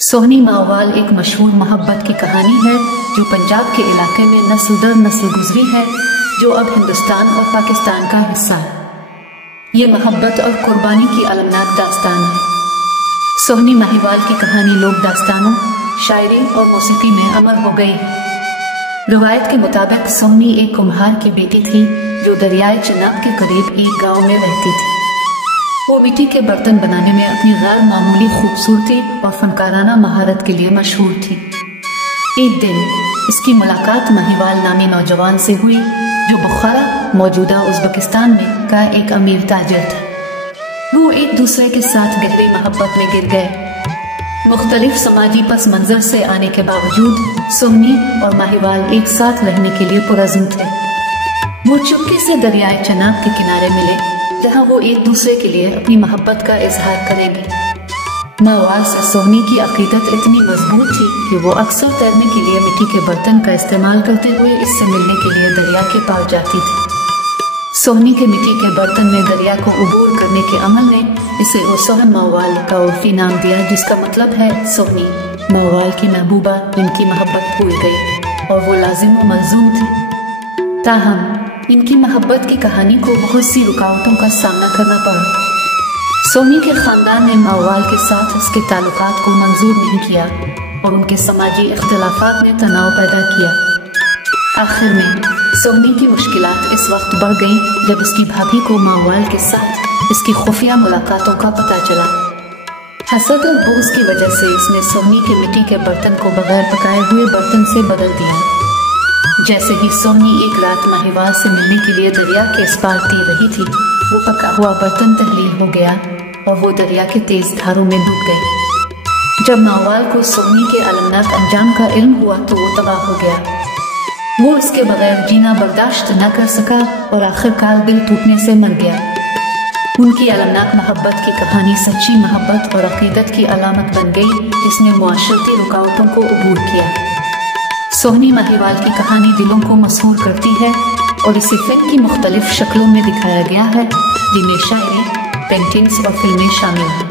सोहनी माहवाल एक मशहूर मोहब्बत की कहानी है जो पंजाब के इलाके में नस्ल दर नस्ल गुजरी है, जो अब हिंदुस्तान और पाकिस्तान का हिस्सा है। ये मोहब्बत और कुर्बानी की अलमनाक दास्तान है। सोहनी माहवाल की कहानी लोक दास्तानों, शायरी और मौसीकी में अमर हो गई है। रवायत के मुताबिक सोहनी एक कुम्हार की बेटी थी जो दरियाए चिनाब के करीब एक गांव में रहती थी। वो मिट्टी के बर्तन बनाने में अपनी गैर मामूली खूबसूरती और फनकाराना महारत के लिए मशहूर थी। एक दिन इसकी मुलाकात माहिवाल नामी नौजवान से हुई जो बुखारा मौजूदा उज़्बेकिस्तान में का एक अमीर ताजिर था। वो एक दूसरे के साथ गहरी मोहब्बत में गिर गए। मुख्तलिफ समाजी पस मंजर से आने के बावजूद सोहनी और माहिवाल एक साथ रहने के लिए पुरज़्म थे। वो चुपके से दरियाए चिनाब के किनारे मिले जहाँ वो एक दूसरे के लिए अपनी मोहब्बत का इजहार करेंगे। माहवाल से सोहनी की अकीदत इतनी मजबूत थी कि वो अक्सर तैरने के लिए मिट्टी के बर्तन का इस्तेमाल करते हुए इससे मिलने के लिए दरिया के पार जाती थी। सोहनी के मिट्टी के बर्तन में दरिया को अबूर करने के अमल ने इसे सोहन माहवाल का उर्फी नाम दिया, जिसका मतलब है सोहनी। माहवाल की महबूबा जिनकी मोहब्बत भूल गई और वो लाजिम व मलजूम थी। ताहम इनकी मोहब्बत की कहानी को बहुत सी रुकावटों का सामना करना पड़ा। सोहनी के खानदान ने माहवाल के साथ उसके ताल्लुकात को मंजूर नहीं किया और उनके समाजी इख्तिलाफात ने तनाव पैदा किया। आखिर में सोहनी की मुश्किलात इस वक्त बढ़ गईं जब उसकी भाभी को माहवाल के साथ इसकी खुफिया मुलाकातों का पता चला। हसद और बोझ की वजह से इसने सोहनी के मिट्टी के बर्तन को बगैर पकाए हुए बर्तन से बदल दिया। जैसे ही सोहनी एक रात माहिवाल से मिलने के लिए दरिया के इस पार तीर रही थी, वो पका हुआ बर्तन तहलील हो गया और वो दरिया के तेज धारों में डूब गई। जब माहवाल को सोहनी के अलमनाक अंजाम का इल्म हुआ तो वो तबाह हो गया। वो इसके बगैर जीना बर्दाश्त न कर सका और आखिरकार दिल टूटने से मर गया। उनकी अलमनाक मोहब्बत की कहानी सच्ची मोहब्बत और अकीदत की अलामत बन गई जिसने मुआशरती रुकावटों को अबूर किया। सोहनी माहिवाल की कहानी दिलों को मसहूर करती है और इसे फिल्म की मुख्तलिफ शक्लों में दिखाया गया है, जिनमें शायरी, पेंटिंग्स और फिल्में शामिल हैं।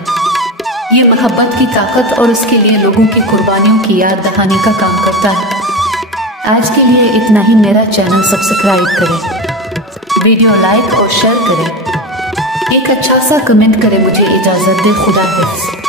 ये मोहब्बत की ताकत और इसके लिए लोगों की कुर्बानियों की याद दहानी का काम करता है। आज के लिए इतना ही। मेरा चैनल सब्सक्राइब करें, वीडियो लाइक और शेयर करें, एक अच्छा सा कमेंट करें। मुझे इजाज़त दे। खुदा हाफ़िज़।